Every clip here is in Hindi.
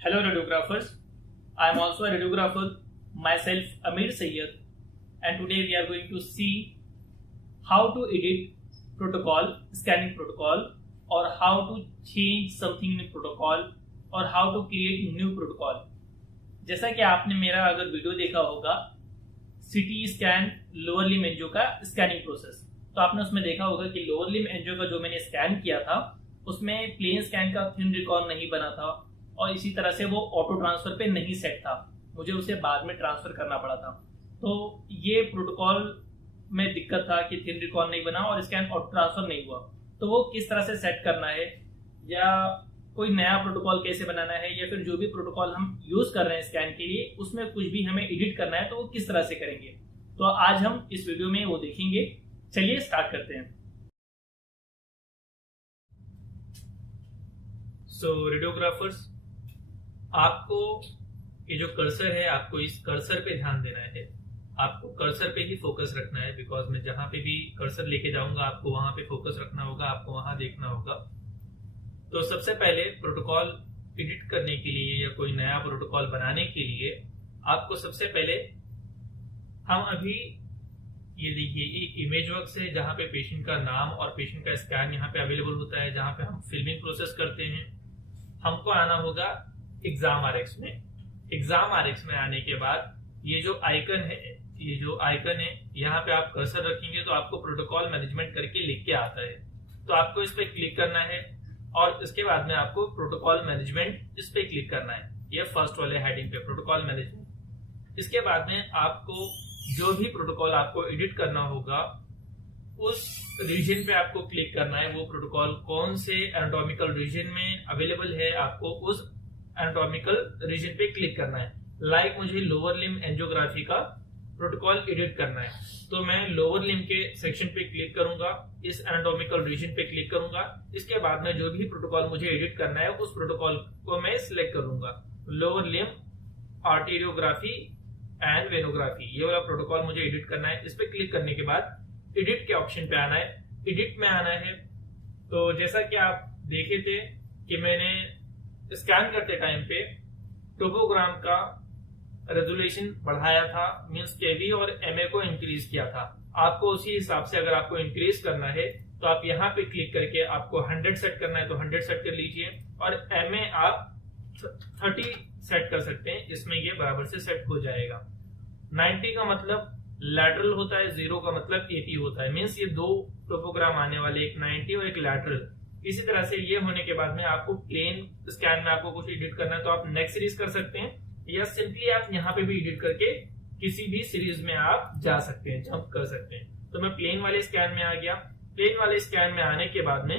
Hello radiographers, I am also a radiographer, myself Amir Sayyed, and today we are going to see how to edit protocol, scanning protocol, or how to change something in protocol, और how to create new protocol। जैसा कि आपने मेरा अगर वीडियो देखा होगा CT scan lower limb angio का स्कैनिंग प्रोसेस, तो आपने उसमें देखा होगा कि लोअर लिम एंजियो का जो मैंने स्कैन किया था उसमें प्लेन स्कैन का थिन रिकॉन नहीं बना था और इसी तरह से वो ऑटो ट्रांसफर पे नहीं सेट था, मुझे उसे बाद में ट्रांसफर करना पड़ा था। तो ये प्रोटोकॉल में दिक्कत था कि थिन रिकॉन नहीं बना और स्कैन ऑटो ट्रांसफर नहीं हुआ। तो वो किस तरह से सेट करना है या कोई नया प्रोटोकॉल कैसे बनाना है या फिर जो भी प्रोटोकॉल हम यूज कर रहे हैं स्कैन के लिए उसमें कुछ भी हमें एडिट करना है तो वो किस तरह से करेंगे, तो आज हम इस वीडियो में वो देखेंगे। चलिए स्टार्ट करते हैं। सो रेडियोग्राफर्स, आपको ये जो कर्सर है आपको इस कर्सर पे ध्यान देना है, आपको कर्सर पे ही फोकस रखना है। बिकॉज मैं जहां पे भी कर्सर लेके जाऊंगा आपको वहां पे फोकस रखना होगा, आपको वहां देखना होगा। तो सबसे पहले प्रोटोकॉल एडिट करने के लिए या कोई नया प्रोटोकॉल बनाने के लिए आपको सबसे पहले हम अभी ये देखिए एक इमेज वर्क्स है जहां पे पेशेंट का नाम और पेशेंट का स्कैन यहाँ पे अवेलेबल होता है, जहां पे हम फिल्मिंग प्रोसेस करते हैं। हमको आना होगा एग्जाम आरएक्स में। एग्जाम आरएक्स में आने के बाद ये जो आइकन है यहाँ पे आप कर्सर रखेंगे तो आपको प्रोटोकॉल मैनेजमेंट करके लिख के आता है, तो आपको इस पे क्लिक करना है और इसके बाद में आपको प्रोटोकॉल मैनेजमेंट इस पे क्लिक करना है, ये फर्स्ट वाले हेडिंग पे प्रोटोकॉल मैनेजमेंट। इसके बाद में आपको जो भी प्रोटोकॉल आपको एडिट करना होगा उस रीजन पे आपको क्लिक करना है। वो प्रोटोकॉल कौन से एनाटॉमिकल रीजन में अवेलेबल है आपको उस एनाटॉमिकल रीजन पे क्लिक करना है। लाइक मुझे लोअर लिम एंजियोग्राफी का प्रोटोकॉल एडिट करना है तो मैं लोअर लिम के सेक्शन पे क्लिक करूंगा, इस एनाटॉमिकल रीजन पे क्लिक करूंगा। इसके बाद में जो भी प्रोटोकॉल मुझे एडिट करना है उस प्रोटोकॉल को मैं सिलेक्ट करूंगा, लोअर लिम आर्टेरियोग्राफी एंड वेनोग्राफी, ये वाला प्रोटोकॉल मुझे एडिट करना है। इस पे क्लिक करने के बाद एडिट के ऑप्शन पे आना है, एडिट में आना है। तो जैसा कि आप देखे थे कि मैंने स्कैन करते टाइम पे टोपोग्राम का रेजोल्यूशन बढ़ाया था, मींस केवी और एमए को इंक्रीज किया था। आपको उसी हिसाब से अगर आपको इंक्रीज करना है तो आप यहाँ पे क्लिक करके आपको 100 सेट करना है तो 100 सेट कर लीजिए और एमए आप 30 सेट कर सकते हैं, इसमें ये बराबर से सेट हो जाएगा। 90 का मतलब लैटरल होता है, 0 का मतलब एपी होता है, मींस ये दो टोपोग्राम आने वाले, एक 90 और एक लैटरल। इसी तरह से ये होने के बाद में आपको प्लेन स्कैन में आपको कुछ एडिट करना है तो आप नेक्स्ट सीरीज कर सकते हैं या सिंपली आप यहाँ पे भी एडिट करके किसी भी सीरीज में आप जा सकते हैं, जंप कर सकते हैं। तो मैं प्लेन वाले स्कैन में आ गया। प्लेन वाले स्कैन में आने के बाद में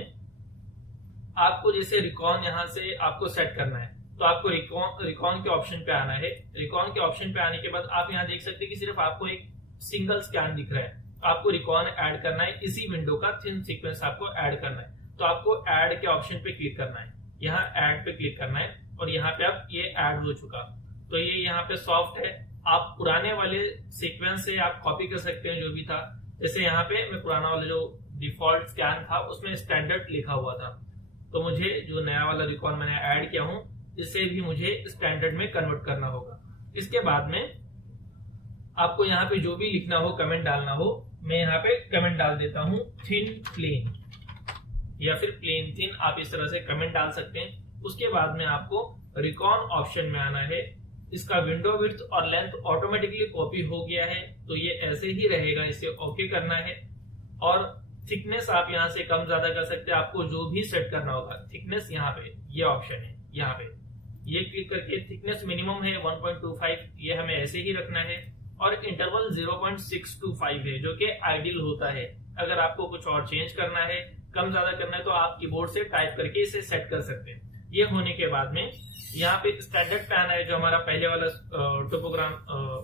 आपको जैसे रिकॉन यहाँ से आपको सेट करना है तो आपको रिकॉन के ऑप्शन पे आना है। रिकॉन के ऑप्शन पे आने के बाद आप यहाँ देख सकते हैं कि सिर्फ आपको एक सिंगल स्कैन दिख रहा है, आपको रिकॉन ऐड करना है, इसी विंडो का थिन सीक्वेंस आपको ऐड करना है। तो आपको ऐड के ऑप्शन पे क्लिक करना है, यहाँ ऐड पे क्लिक करना है और यहाँ पे आप ये ऐड हो चुका, तो ये यहाँ पे सॉफ्ट है। आप पुराने वाले सीक्वेंस से आप कॉपी कर सकते हैं जो भी था। जैसे यहाँ पे मैं पुराना वाला जो डिफॉल्ट स्कैन था उसमें स्टैंडर्ड लिखा हुआ था, तो मुझे जो नया वाला रिकॉन मैंने ऐड किया हूँ इसे भी मुझे स्टैंडर्ड में कन्वर्ट करना होगा। इसके बाद में आपको यहाँ पे जो भी लिखना हो, कमेंट डालना हो, मैं यहाँ पे कमेंट डाल देता हूँ थिन प्लेन या फिर प्लेन थिन, आप इस तरह से कमेंट डाल सकते हैं। उसके बाद में आपको रिकॉन ऑप्शन में आना है। इसका विंडो विड्थ और लेंथ ऑटोमेटिकली कॉपी हो गया है तो ये ऐसे ही रहेगा, इसे ओके करना है। और थिकनेस आप यहाँ से कम ज्यादा कर सकते हैं, आपको जो भी सेट करना होगा। थिकनेस यहाँ पे ये ऑप्शन है, यहाँ पे ये क्लिक करके थिकनेस मिनिमम है 1.25, ये हमें ऐसे ही रखना है। और इंटरवल 0.625 है जो कि आइडियल होता है। अगर आपको कुछ और चेंज करना है, कम ज्यादा करना है तो आप कीबोर्ड से टाइप करके इसे सेट कर सकते हैं। ये होने के बाद में यहाँ पे स्टैंडर्ड पे आना है, जो हमारा पहले वाला टोपोग्राम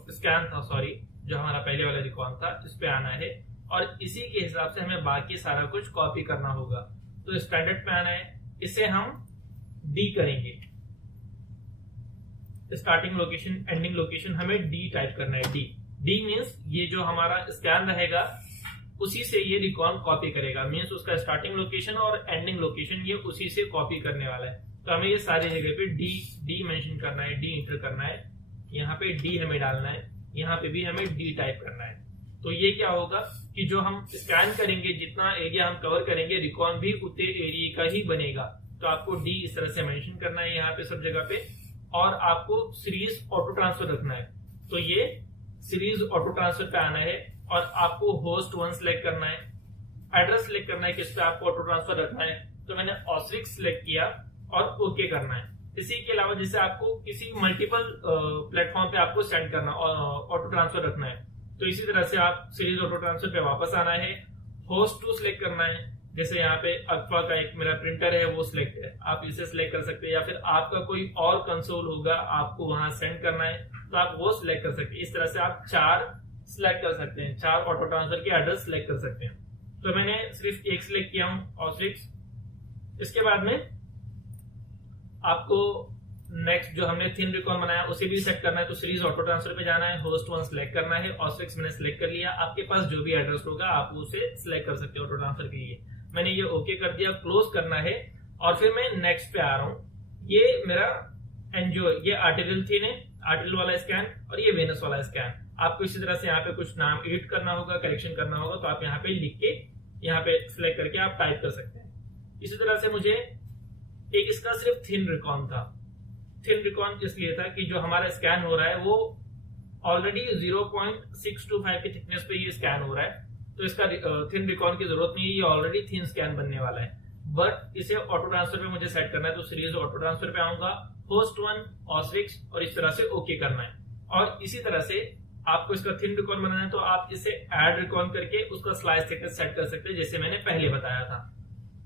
स्कैन था, सॉरी, जो हमारा पहले वाला रिकॉन था, इस पे आना है और इसी के हिसाब से हमें बाकी सारा कुछ कॉपी करना होगा। तो स्टैंडर्ड पे आना है, इसे हम डी करेंगे। स्टार्टिंग लोकेशन एंडिंग लोकेशन हमें डी टाइप करना है। डी मीन्स ये जो हमारा स्कैन रहेगा उसी से ये रिकॉन कॉपी करेगा, मीन्स उसका स्टार्टिंग लोकेशन और एंडिंग लोकेशन ये उसी से कॉपी करने वाला है। तो हमें ये सारी जगह पे डी मेंशन करना है, डी इंटर करना है, यहाँ पे डी हमें डालना है, यहाँ पे भी हमें डी टाइप करना है। तो ये क्या होगा कि जो हम स्कैन करेंगे, जितना एरिया हम कवर करेंगे, रिकॉन भी उतने एरिया का ही बनेगा। तो आपको डी इस तरह से मेंशन करना है यहाँ पे सब जगह पे, और आपको सीरीज ऑटो ट्रांसफर रखना है। तो ये सीरीज ऑटो ट्रांसफर पे आना है, और आपको होस्ट 1 सिलेक्ट करना है, एड्रेस सिलेक्ट करना है किस पे आपको ऑटो ट्रांसफर रखना है। तो मैंने ऑस्ट्रिक्स सिलेक्ट किया और ओके करना है। इसी के अलावा जैसे आपको किसी मल्टीपल प्लेटफॉर्म पे आपको सेंड करना, ऑटो ट्रांसफर रखना है, तो इसी तरह से आप सीरीज ऑटो ट्रांसफर पे वापस आना है, होस्ट 2 सिलेक्ट करना है। जैसे यहाँ पे अक्वा का एक मेरा प्रिंटर है वो सिलेक्ट है, आप इसे सिलेक्ट कर सकते हैं, या फिर आपका कोई और कंसोल होगा आपको वहां सेंड करना है तो आप वो सिलेक्ट कर सकते हैं। इस तरह से आप 4 सिलेक्ट कर सकते हैं, 4 ऑटो ट्रांसफर के एड्रेस सिलेक्ट कर सकते हैं। तो मैंने सिर्फ एक सिलेक्ट किया हूं, ऑस्ट्रिक्स। इसके बाद में आपको नेक्स्ट जो हमने थिन रिकॉन बनाया उसे भी सेट करना है। तो सीरीज ऑटो ट्रांसफर पे जाना है, होस्ट 1 सिलेक्ट करना है, ऑस्ट्रिक्स मैंने सिलेक्ट कर लिया। आपके पास जो भी एड्रेस होगा आप उसे सिलेक्ट कर सकते हैं ऑटो ट्रांसफर के लिए। मैंने ये ओके कर दिया, क्लोज करना है, और फिर मैं नेक्स्ट पे आ रहा हूं। ये मेरा एनजीओ, ये आर्टिकल थिन है, आर्टिकल वाला स्कैन, और ये वेनस वाला स्कैन। आपको इसी तरह से यहाँ पे कुछ नाम एडिट करना होगा, करेक्शन करना होगा, तो आप यहाँ पे लिख के यहाँ पे सिलेक्ट करके आप टाइप कर सकते हैं। इसी तरह से मुझे एक इसका सिर्फ थिन रिकॉन था। थिन रिकॉन इसलिए था कि जो हमारा स्कैन हो रहा है वो ऑलरेडी 0.625 की थिकनेस पे ये स्कैन हो रहा है, तो इसका थिन रिकॉन की जरूरत नहीं है, ये ऑलरेडी थिन स्कैन बनने वाला है। बट इसे ऑटो ट्रांसफर पे मुझे सेट करना है, तो सीरीज ऑटो ट्रांसफर पे आऊंगा, होस्ट 1, ऑस्ट्रिक्स, और इस तरह से ओके करना है। और इसी तरह से आपको इसका थिन रिकॉन बनाना है, तो आप इसे ऐड रिकॉन करके उसका स्लाइस थिकनेस सेट कर सकते हैं, जैसे मैंने पहले बताया था।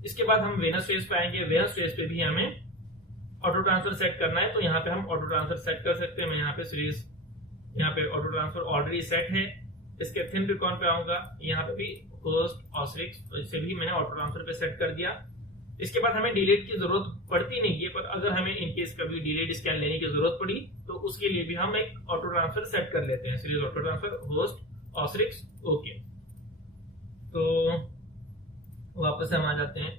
इसके बाद हम वेनस फेज पे आएंगे। वेनस फेज पे भी हमें ऑटो ट्रांसफर सेट करना है, तो यहाँ पे हम ऑटो ट्रांसफर सेट कर सकते हैं। मैं यहाँ पे सीरीज, यहाँ पे ऑटो ट्रांसफर ऑलरेडी सेट है। इसके थिन रिकॉन पे आऊंगा, यहाँ पे भी होस्ट, ऑस्ट्रिक्स, तो इसे भी मैंने ऑटो ट्रांसफर पे सेट कर दिया। इसके बाद हमें डिलीट की जरूरत पड़ती नहीं है, पर अगर हमें इनकेस कभी डिलीट स्कैन लेने की जरूरत पड़ी तो उसके लिए भी हम एक ऑटो ट्रांसफर सेट कर लेते हैं। सीरीज ऑटो ट्रांसफर, होस्ट, ऑस्ट्रिक्स, ओके। तो वापस हम आ जाते हैं।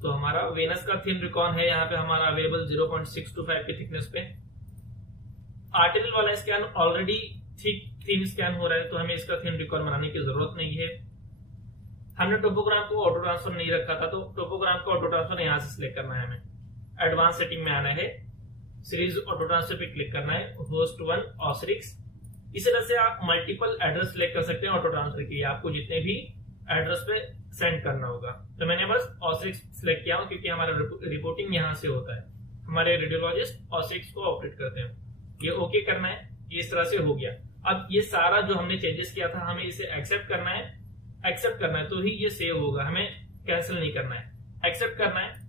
तो हमारा वेनस का थिन रिकॉन है, यहाँ पे हमारा अवेलेबल 0.625 की थिकनेस पे। आर्टिकल वाला स्कैन ऑलरेडी थिन स्कैन हो रहा है, तो हमें इसका थिन रिकॉन बनाने की जरूरत नहीं है। हमने टोपोग्राम को ऑटो ट्रांसफर नहीं रखा था, तो टोपोग्राम को ऑटो ट्रांसफर यहाँ से सिलेक्ट करना है। हमें एडवांस सेटिंग में आना है, सीरीज ऑटो ट्रांसफर पे क्लिक करना है, होस्ट 1, ऑस्ट्रिक्स। इस तरह से आप मल्टीपल एड्रेस सिलेक्ट कर सकते हैं ऑटो ट्रांसफर के लिए, आपको जितने भी एड्रेस पे सेंड करना होगा। तो मैंने बस ऑस्ट्रिक्स सिलेक्ट किया हूं, क्योंकि हमारा रिपोर्टिंग यहाँ से होता है, हमारे रेडियोलॉजिस्ट ऑस्ट्रिक्स को ऑपरेट करते हैं। ये ओके करना है, ये इस तरह से हो गया। अब ये सारा जो हमने चेंजेस किया था हमें इसे एक्सेप्ट करना है, एक्सेप्ट करना है तो ही ये सेव होगा, हमें कैंसिल नहीं करना है, एक्सेप्ट करना है।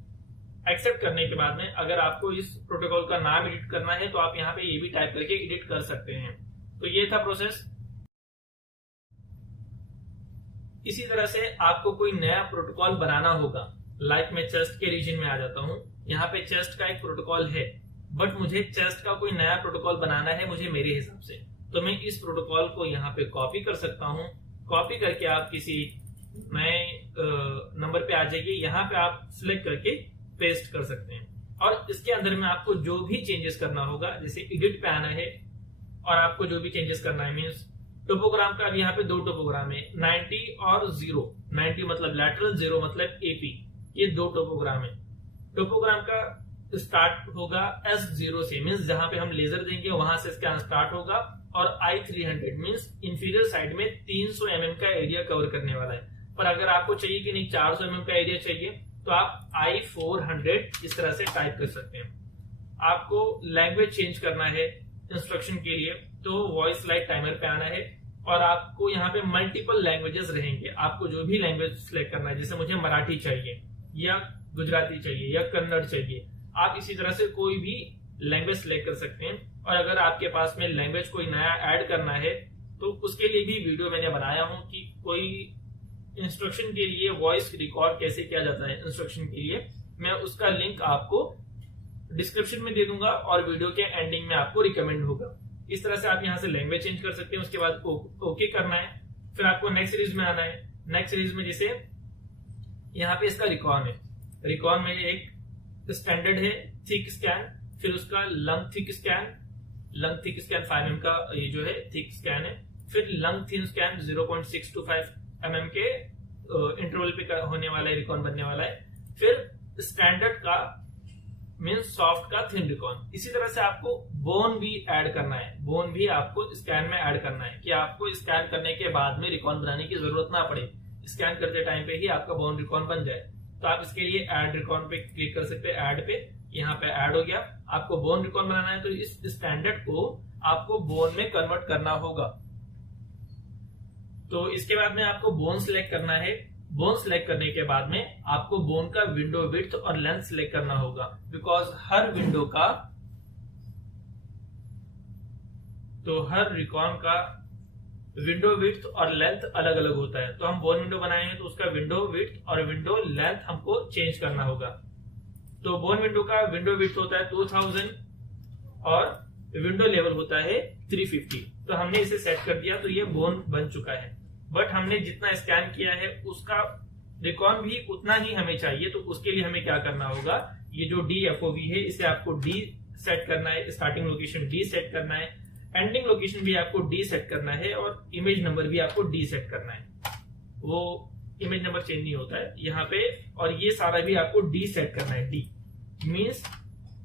एक्सेप्ट करने के बाद में अगर आपको इस प्रोटोकॉल का नाम एडिट करना है तो आप यहाँ पे ये भी टाइप करके एडिट कर सकते हैं। तो ये था प्रोसेस। इसी तरह से आपको कोई नया प्रोटोकॉल बनाना होगा। लाइक मैं चेस्ट के रीजन में आ जाता हूँ, यहाँ पे चेस्ट का एक प्रोटोकॉल है, बट मुझे चेस्ट का कोई नया प्रोटोकॉल बनाना है मुझे मेरे हिसाब से, तो मैं इस प्रोटोकॉल को यहाँ पे कॉपी कर सकता हूँ। कॉपी करके आप किसी नए नंबर पे आ जाइए, यहाँ पे आप सिलेक्ट करके पेस्ट कर सकते हैं। और इसके अंदर में आपको जो भी चेंजेस करना होगा, जैसे एडिट पे आना है और आपको जो भी चेंजेस करना है, मीन्स टोपोग्राम का यहाँ पे 2 टोपोग्राम है, 90 और 0। 90 मतलब लैटरल, 0 मतलब एपी, ये 2 टोपोग्राम है। टोपोग्राम का स्टार्ट होगा S0 से, मीन्स जहां पे हम लेजर देंगे वहां से स्कैन स्टार्ट होगा, और I300 मीन्स इंफीरियर साइड में 300 mm का एरिया कवर करने वाला है। पर अगर आपको चाहिए कि नहीं 400 mm का एरिया चाहिए, तो आप I400 इस तरह से टाइप कर सकते हैं। आपको लैंग्वेज चेंज करना है इंस्ट्रक्शन के लिए, तो वॉइस लाइट टाइमर पे आना है, और आपको यहाँ पे मल्टीपल लैंग्वेजेस रहेंगे। आपको जो भी लैंग्वेज सिलेक्ट करना है, जैसे मुझे मराठी चाहिए या गुजराती चाहिए या कन्नड़ चाहिए, आप इसी तरह से कोई भी लैंग्वेज सिलेक्ट कर सकते हैं। और अगर आपके पास में लैंग्वेज कोई नया ऐड करना है तो उसके लिए भी वीडियो मैंने बनाया हूं कि कोई इंस्ट्रक्शन के लिए वॉइस रिकॉर्ड कैसे किया जाता है इंस्ट्रक्शन के लिए, मैं उसका लिंक आपको डिस्क्रिप्शन में दे दूंगा और वीडियो के एंडिंग में आपको रिकमेंड होगा। इस तरह से आप यहाँ से लैंग्वेज चेंज कर सकते हैं। उसके बाद ओके करना है, फिर आपको नेक्स्ट सीरीज में आना है। नेक्स्ट सीरीज में जैसे यहाँ पे इसका रिकॉन है, रिकॉन में एक स्टैंडर्ड है थिक स्कैन, फिर उसका लंग थिक स्कैन 5 mm का ये जो है थिक स्कैन है, फिर लंग थिन स्कैन 0.625 mm के इंटरवल पे होने वाला है, रिकॉन बनने वाला है, फिर स्टैंडर्ड का मीन सॉफ्ट का थिन रिकॉन। इसी तरह से आपको बोन भी ऐड करना है, बोन भी आपको स्कैन में ऐड करना है कि आपको स्कैन करने के बाद में रिकॉन बनाने की जरूरत ना पड़े, स्कैन करते टाइम पे ही आपका बोन रिकॉन बन जाए। तो आप इसके लिए ऐड रिकॉन पे क्लिक कर सकते हैं, ऐड पे, यहाँ पे ऐड हो गया। आपको बोन रिकॉन बनाना है तो इस स्टैंडर्ड को आपको बोन में कन्वर्ट करना होगा। तो इसके बाद में आपको बोन सिलेक्ट करना है। बोन सिलेक्ट करने के बाद में आपको बोन का विंडो विड्थ और लेंथ सिलेक्ट करना होगा, बिकॉज हर विंडो का, तो हर रिकॉन का विंडो विड्थ और लेंथ अलग अलग होता है। तो हम बोन विंडो बनाएंगे तो उसका विंडो विड्थ और विंडो लेंथ हमको चेंज करना होगा। तो बोन विंडो का विंडो विड्थ होता है 2000 और विंडो लेवल होता है 350। तो हमने इसे सेट कर दिया, तो ये बोन बन चुका है। बट हमने जितना स्कैन किया है उसका रिकॉन भी उतना ही हमें चाहिए। तो उसके लिए हमें क्या करना होगा, ये जो DFOV है इसे आपको D सेट करना है, स्टार्टिंग लोकेशन D सेट करना है, एंडिंग लोकेशन भी आपको D सेट करना है, और इमेज नंबर भी आपको D सेट करना है। वो इमेज नंबर चेंज नहीं होता है यहाँ पे, और ये सारा भी आपको D सेट करना है। D मीन्स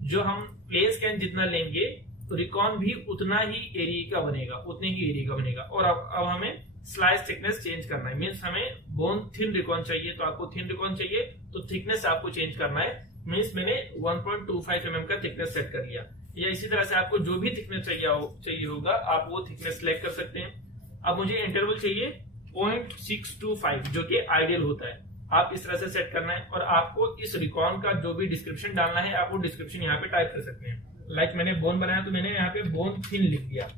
जो हम प्ले स्कैन जितना लेंगे तो रिकॉन भी उतना ही एरिया का बनेगा, उतने ही एरिया का बनेगा। और अब हमें स्लाइस थिकनेस चेंज करना है, मीन्स हमें बोन थिन रिकॉन चाहिए तो आपको थिन रिकॉन चाहिए तो थिकनेस आपको चेंज करना है। मीन्स मैंने 1.25 mm का थिकनेस सेट कर लिया, या इसी तरह से आपको जो भी थिकनेस चाहिए होगा आप वो थिकनेस सिलेक्ट कर सकते हैं। अब मुझे इंटरवल चाहिए 0.625 जो कि आइडियल होता है, आप इस तरह से सेट करना है। और आपको इस रिकॉन का जो भी डिस्क्रिप्शन डालना है आप वो डिस्क्रिप्शन यहाँ पे टाइप कर सकते हैं। लाइक मैंने बोन बनाया तो मैंने यहाँ पे बोन थिन लिख दिया,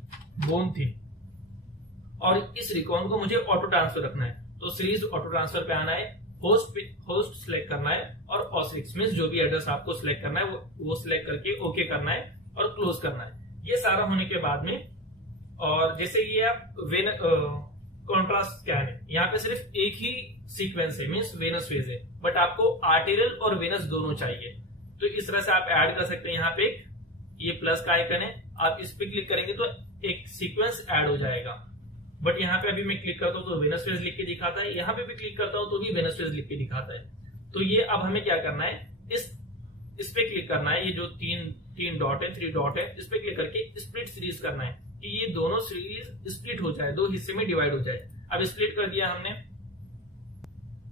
बोन थिन। और इस रिकॉन को मुझे ऑटो ट्रांसफर रखना है, तो सीरीज ऑटो ट्रांसफर पे आना है, होस्ट सिलेक्ट करना है, और ऑसिक्स मींस जो भी एड्रेस आपको सिलेक्ट करना है वो सिलेक्ट करके ओके करना है और क्लोज करना है। ये सारा होने के बाद में, और जैसे ये आप कॉन्ट्रास्ट स्कैन है, यहाँ पे सिर्फ एक ही सीक्वेंस है मींस वेनस फेज है, बट आपको आर्टेरियल और वेनस दोनों चाहिए। तो इस तरह से आप ऐड कर सकते हैं। यहाँ पे ये प्लस का आइकन है, आप इस पे क्लिक करेंगे तो एक सीक्वेंस ऐड हो जाएगा। बट यहाँ पे अभी मैं क्लिक करता हूँ तो वेनस फेज लिख के दिखाता है, यहाँ पे भी क्लिक करता हूँ तो भी वेनस फेज लिख के दिखाता है। तो ये अब हमें क्या करना है, इस पे क्लिक करना है, ये जो तीन डॉट है, 3 डॉट है, इस पे क्लिक करके स्प्लिट सीरीज करना है कि ये दोनों सीरीज स्प्लिट हो जाए, 2 हिस्से में डिवाइड हो जाए। अब स्प्लिट कर दिया हमने।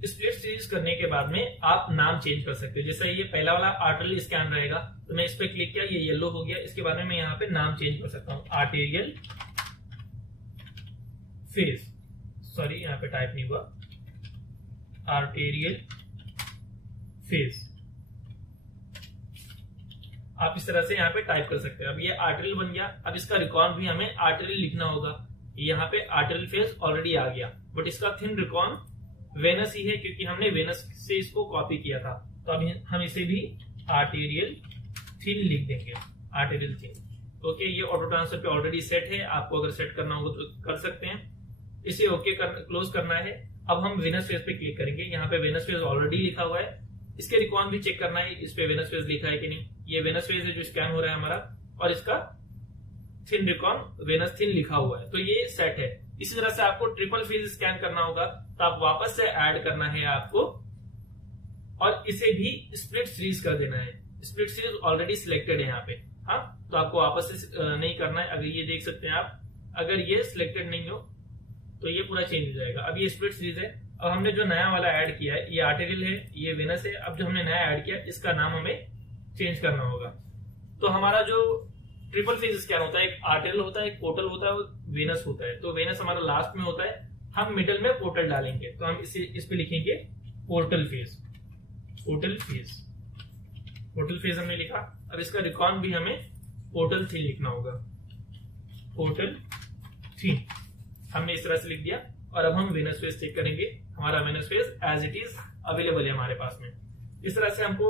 स्प्लिट सीरीज करने के बाद में आप नाम चेंज कर सकते हैं। जैसे ये पहला वाला आर्टेरियल स्कैन रहेगा तो मैं इस पे क्लिक किया, ये येलो हो गया। इसके बाद में मैं यहाँ पे नाम चेंज कर सकता हूँ, आर्टेरियल फेज, सॉरी यहाँ पे टाइप नहीं हुआ, आर्टेरियल फेज। आप इस तरह से यहाँ पे टाइप कर सकते हैं। अब ये आर्टेरियल बन गया। अब इसका रिकॉन भी हमें आर्टेरियल लिखना होगा। यहाँ पे आर्टेरियल फेज ऑलरेडी आ गया, बट इसका थिन रिकॉन वेनस ही है क्योंकि हमने वेनस से इसको कॉपी किया था। तो अब हम इसे भी आर्टेरियल थिन लिख देंगे, आर्टेरियल थिन। ओके, ये ऑटो ट्रांसफर पे ऑलरेडी सेट है, आपको अगर सेट करना होगा तो कर सकते हैं। इसे ओके क्लोज करना है। अब हम वेनस फेज पे क्लिक करेंगे, यहाँ पे वेनस फेज ऑलरेडी लिखा हुआ है। इसके रिकॉन भी चेक करना है, इस पे वेनस फेज लिखा है कि नहीं। ये वेनस फेज है जो स्कैन हो रहा है हमारा, और इसका थिन रिकॉन वेनस थिन लिखा हुआ है, तो ये सेट है। इसी तरह से आपको ट्रिपल फेज स्कैन करना होगा, तो आप वापस से ऐड करना है आपको, और इसे भी स्प्लिट सीरीज कर देना है। स्प्लिट सीरीज ऑलरेडी सिलेक्टेड है यहाँ पे, हाँ, तो आपको वापस से नहीं करना है। अगर ये देख सकते हैं आप, अगर ये सिलेक्टेड नहीं हो तो ये पूरा चेंज हो जाएगा। अब ये स्प्लिट सीरीज है। अब हमने जो नया वाला ऐड किया है, ये आर्टेरियल है, ये वेनस है। अब जो हमने नया ऐड किया इसका नाम हमें चेंज करना होगा। तो हमारा जो ट्रिपल फेज स्कैन होता है, एक आर्टेरियल होता है, एक पोर्टल होता है, वेनस होता है। तो वेनस हमारा लास्ट में होता है, हम मिडल में पोर्टल डालेंगे। तो हम इस पे लिखेंगे portal phase, portal phase, portal phase हमने लिखा। अब इसका रिकॉन भी हमें पोर्टल थिन लिखना होगा, पोर्टल थिन हमने इस तरह से लिख दिया। और अब हम वेनस फेज चेक करेंगे, हमारा venous phase as it is available है हमारे पास में। इस तरह से हमको,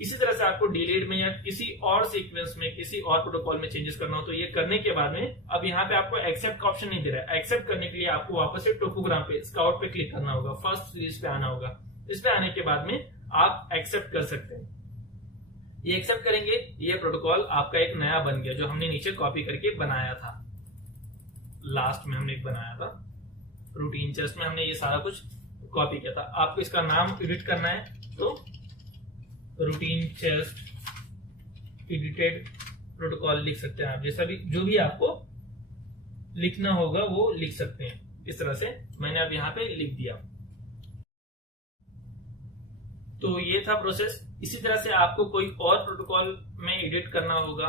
इसी तरह से आपको डिलीट में या किसी और सीक्वेंस में, किसी और प्रोटोकॉल में चेंजेस करना हो तो ये करने के बाद में, अब यहाँ पे आपको एक्सेप्ट का ऑप्शन नहीं दे रहा है। एक्सेप्ट करने के लिए आपको वापस से टोपोग्राम पे, स्काउट पे क्लिक करना होगा, फर्स्ट सीरीज पे आना होगा। इस पे आने के बाद में आप एक्सेप्ट कर सकते हैं। ये एक्सेप्ट करेंगे, ये प्रोटोकॉल आपका एक नया बन गया जो हमने नीचे कॉपी करके बनाया था। लास्ट में हमने एक बनाया था रूटीन चेस्ट में, हमने ये सारा कुछ कॉपी किया था। आपको इसका नाम एडिट करना है तो रूटीन चेस्ट एडिटेड प्रोटोकॉल लिख सकते हैं आप। जैसा भी जो भी आपको लिखना होगा वो लिख सकते हैं। इस तरह से मैंने अब यहाँ पे लिख दिया। तो ये था प्रोसेस। इसी तरह से आपको कोई और प्रोटोकॉल में एडिट करना होगा,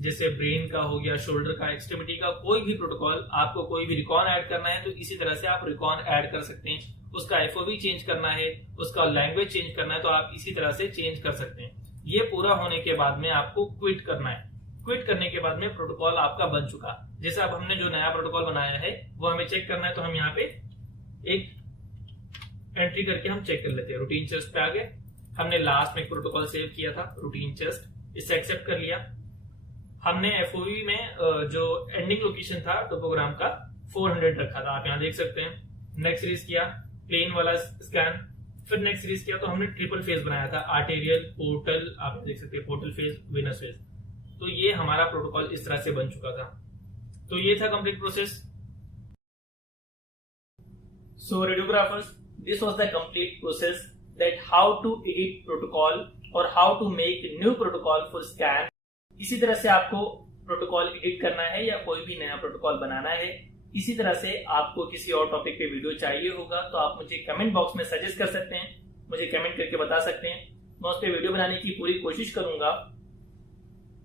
जैसे ब्रेन का हो गया, शोल्डर का, एक्सट्रीमिटी का, कोई भी प्रोटोकॉल आपको कोई भी रिकॉन ऐड करना है तो इसी तरह से आप रिकॉन ऐड कर सकते हैं। उसका एफओवी चेंज करना है, उसका लैंग्वेज चेंज करना है तो आप इसी तरह से चेंज कर सकते हैं। ये पूरा होने के बाद में आपको क्विट करना है। क्विट करने के बाद में प्रोटोकॉल आपका बन चुका। जैसे अब हमने जो नया प्रोटोकॉल बनाया है वो हमें चेक करना है, तो हम यहाँ पे एक एंट्री करके हम चेक कर लेते हैं। रूटीन चेस्ट पे आ गए, हमने लास्ट में एक प्रोटोकॉल सेव किया था रूटीन चेस्ट, इसे एक्सेप्ट कर लिया। हमने एफओवी में जो एंडिंग लोकेशन था टोपोग्राम का 400 रखा था, आप यहाँ देख सकते हैं। नेक्स्ट सीरीज किया प्लेन वाला स्कैन, फिर नेक्स्ट सीरीज किया तो हमने ट्रिपल फेज बनाया था, आर्टेरियल, पोर्टल, आप देख सकते हैं पोर्टल फेज, वेनस फेज। तो ये हमारा प्रोटोकॉल इस तरह से बन चुका था। तो ये था complete process. So radiographers, this was the complete process that how to edit protocol और how to make new protocol for scan। इसी तरह से आपको प्रोटोकॉल एडिट करना है या कोई भी नया प्रोटोकॉल बनाना है। इसी तरह से आपको किसी और टॉपिक पे वीडियो चाहिए होगा तो आप मुझे कमेंट बॉक्स में सजेस्ट कर सकते हैं, मुझे कमेंट करके बता सकते हैं। मैं उस पर वीडियो बनाने की पूरी कोशिश करूंगा।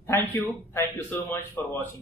Thank you so much for watching.